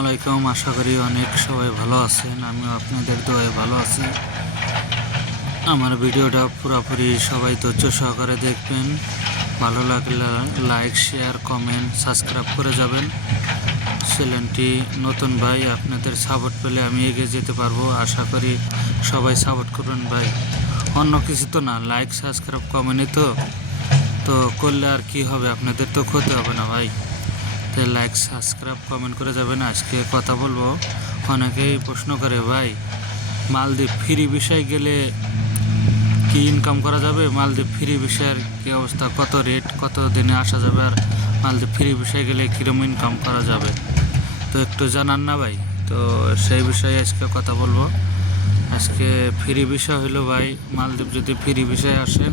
আলাইকুম, আশা করি অনেক সবাই ভালো আছেন, আমিও আপনাদের দোয়ায় ভালো আছি। আমার ভিডিওটা পুরোপুরি সবাই ধৈর্য সহকারে দেখবেন, ভালো লাগলে লাইক, শেয়ার, কমেন্ট, সাবস্ক্রাইব করে যাবেন। চ্যানেলটি নতুন ভাই, আপনাদের সাপোর্ট পেলে আমি এগিয়ে যেতে পারব, আশা করি সবাই সাপোর্ট করবেন ভাই। অন্য কিছু তো না, লাইক, সাবস্ক্রাইব, কমেন্টই তো তো করলে আর কি হবে, আপনাদের তো ক্ষতি হবে না ভাই। তো লাইক সাবস্ক্রাইব কমেন্ট করে যাবেন। আজকে কথা বলব। অনেকেই প্রশ্ন করে, ভাই, মালদ্বীপ ফ্রি বিষয় গেলে কি ইনকাম করা যাবে? মালদ্বীপ ফ্রি বিষয়ের কী অবস্থা? কত রেট কত দিনে আসা যাবে? আর মালদ্বীপ ফ্রি বিষয় গেলে কীরকম ইনকাম করা যাবে? তো একটু জানান না ভাই। তো সেই বিষয়ে আজকে কথা বলব। আজকে ফ্রি বিষয় হলো, ভাই, মালদ্বীপ যদি ফ্রি বিষয়ে আসেন,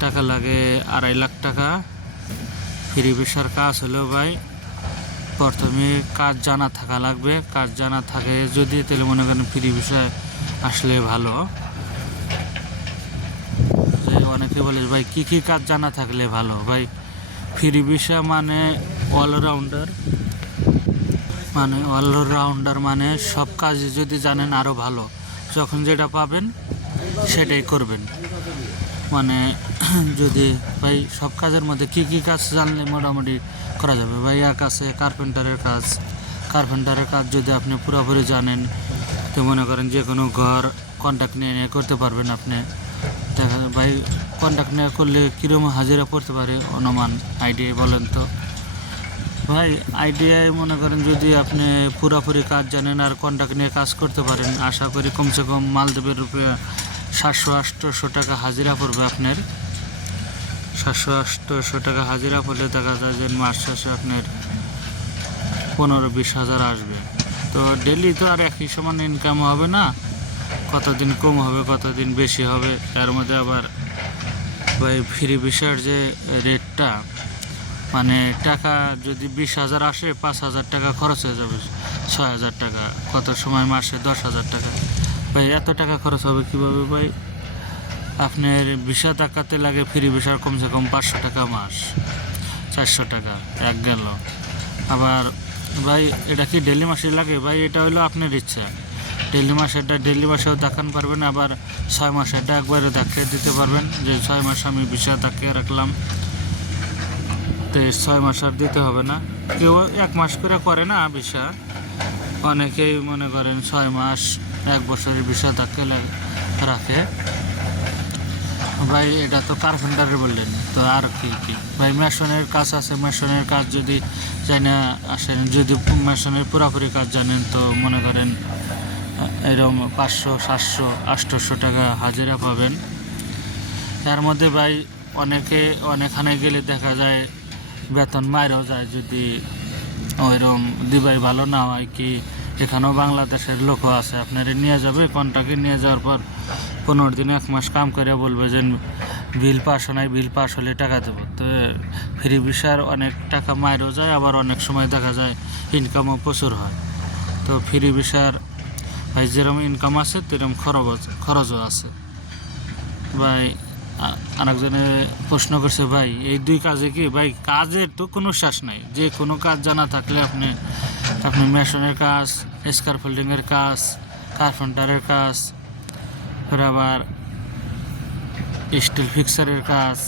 টাকা লাগে আড়াই লাখ টাকা। ফ্রি কাজ হলেও ভাই, প্রথমে কাজ জানা থাকা লাগবে। কাজ জানা থাকে যদি তাহলে মনে করেন ফ্রি ভিসায় আসলে ভালো। অনেকে বলে ভাই, কি কি কাজ জানা থাকলে ভালো? ভাই, ফ্রি ভিসা মানে অলরাউন্ডার মানে অলরাউন্ডার মানে সব কাজ যদি জানেন আরও ভালো। যখন যেটা পাবেন, সেটাই করবেন। মানে যদি ভাই সব কাজের মধ্যে কি কি কাজ জানলে মোটামুটি করা যাবে? ভাই এক আছে কার্পেন্টারের কাজ কার্পেন্টারের কাজ যদি আপনি পুরোপুরি জানেন, তো মনে করেন যে কোনো ঘর কন্ট্যাক্ট নিয়ে নিয়ে করতে পারবেন আপনি। দেখা, ভাই কন্ট্যাক্ট নিয়ে করলে কীরকম হাজিরা পড়তে পারে? অনুমান আইডিয়া বলেন তো। ভাই আইডিয়ায় মনে করেন যদি আপনি পুরোপুরি কাজ জানেন আর কন্ট্যাক্ট নিয়ে কাজ করতে পারেন, আশা করি কমসে কম মালদ্বীপের রূপে সাতশো আটশোশো টাকা হাজিরা পড়বে আপনার। সাতশো আটশোশো টাকা হাজিরা পড়লে দেখা যায় যে মাস শেষে আপনার পনেরো বিশ হাজার আসবে। তো ডেলি তো আর একই সমান ইনকাম হবে না, কতদিন কম হবে, কতদিন বেশি হবে তার মধ্যে আবার ভাই ফ্রি বিষয়ের যে রেটটা মানে টাকা যদি বিশ হাজার আসে, পাঁচ হাজার টাকা খরচ হয়ে যাবে, ছয় হাজার টাকা, কত সময় মাসে দশ হাজার টাকা? ভাই, এত টাকা খরচ হবে কীভাবে ভাই? আপনার ভিসা টাকাতে লাগে ফ্রি ভিসার কমসে কম পাঁচশো টাকা মাস। চারশো টাকা, এক গেল। আবার ভাই, এটা কি ডেলি মাসে লাগে? ভাই, এটা হলো আপনার ইচ্ছা। ডেলি মাসেরটা ডেলি মাসেও দেখান পারবেন, আবার ছয় মাসেরটা একবারে দেখিয়ে দিতে পারবেন যে ছয় মাস আমি ভিসা দেখিয়ে রাখলাম। তো ছয় মাস আর দিতে হবে না। কেউ এক মাস করে করে না ভিসা অনেকেই মনে করেন ছয় মাস, এক বছরের ভিসা তাকে রাখে। ভাই, এটা তো কার্পেন্টারের বললেন, তো আর কি কি? ভাই, মেশনের কাজ আছে, মেশনের কাজ যদি চাই না আসেন, যদি মেশনের পুরোপুরি কাজ জানেন, তো মনে করেন এরকম পাঁচশো, সাতশো, আটশোশো টাকা হাজিরা পাবেন। তার মধ্যে ভাই, অনেকে, অনেকখানে গেলে দেখা যায়, বেতন মাইরও যায় যদি ওইরকম দিবাই ভালো না হয় কি? এখানেও বাংলাদেশের লোকও আছে। আপনারা নিয়ে যাবে কন্ট্রাক্টে নিয়ে যাওয়ার পর পনেরো দিন, এক মাস কাম করে বলবে যে বিল পাস নাই, বিল পাস হলে টাকা দেবো। তো ফ্রি ভিসার অনেক টাকা মাইরও যায়, আবার অনেক সময় দেখা যায় ইনকামও প্রচুর হয়। তো ফ্রি ভিসার ভাই যেরকম ইনকাম আছে, তেরকম খরচ, খরচও আছে। ভাই আরেকজনে প্রশ্ন করছে, ভাই, এই দুই কাজে কি? ভাই, কাজের তো কোনো শ্বাস নাই। যে কোনো কাজ জানা থাকলে আপনি আপনি মেশনের কাজ স্কারফোল্ডিংয়ের কাজ, কার্পেন্টারের কাজ, ফের আবার স্টিল ফিক্সারের কাজ।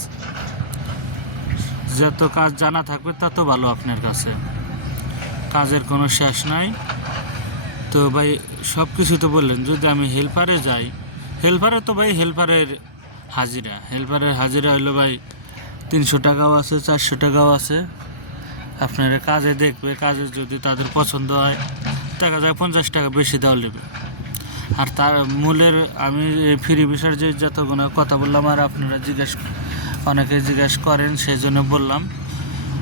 যত কাজ জানা থাকবে, তত ভালো আপনার কাছে। কাজের কোনো শেষ নাই। তো ভাই সব কিছু তো বললেন, যদি আমি হেল্পারে যাই, হেল্পারে তো ভাই, হেল্পারের হাজিরা। হেল্পারের হাজিরা হইল ভাই তিনশো টাকাও আছে, চারশো টাকাও আছে। আপনারা কাজে দেখবে, কাজে যদি তাদের পছন্দ হয়, দেখা যায় পঞ্চাশ টাকা বেশি দেওয়া নেবে। আর তার মূলের, আমি ফ্রি ভিসার যে যতগুলো কথা বললাম, আর আপনারা জিজ্ঞেস অনেকে জিজ্ঞেস করেন সেই জন্য বললাম।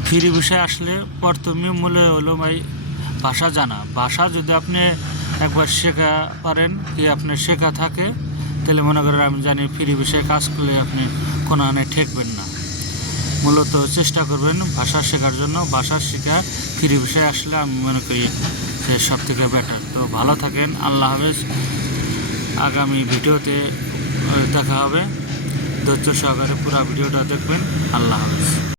ফ্রি বিষয় আসলে প্রথমে মূলে হলো ভাই ভাষা জানা। ভাষা যদি আপনি একবার শেখা পারেন, কি আপনার শেখা থাকে তাহলে মনে করেন আমি জানি ফ্রি বিষয়ে কাজ করলে আপনি কোনো আনে ঠেকবেন না। মূলত চেষ্টা করবেন ভাষা শেখার জন্য। ভাষা শেখা ফ্রি বিষয়ে আসলে আমি মনে করি যে সব থেকে বেটার তো ভালো থাকেন, আল্লাহ হাফেজ। আগামী ভিডিওতে দেখা হবে। ধৈর্য সহকারে পুরো ভিডিওটা দেখবেন। আল্লাহ হাফেজ।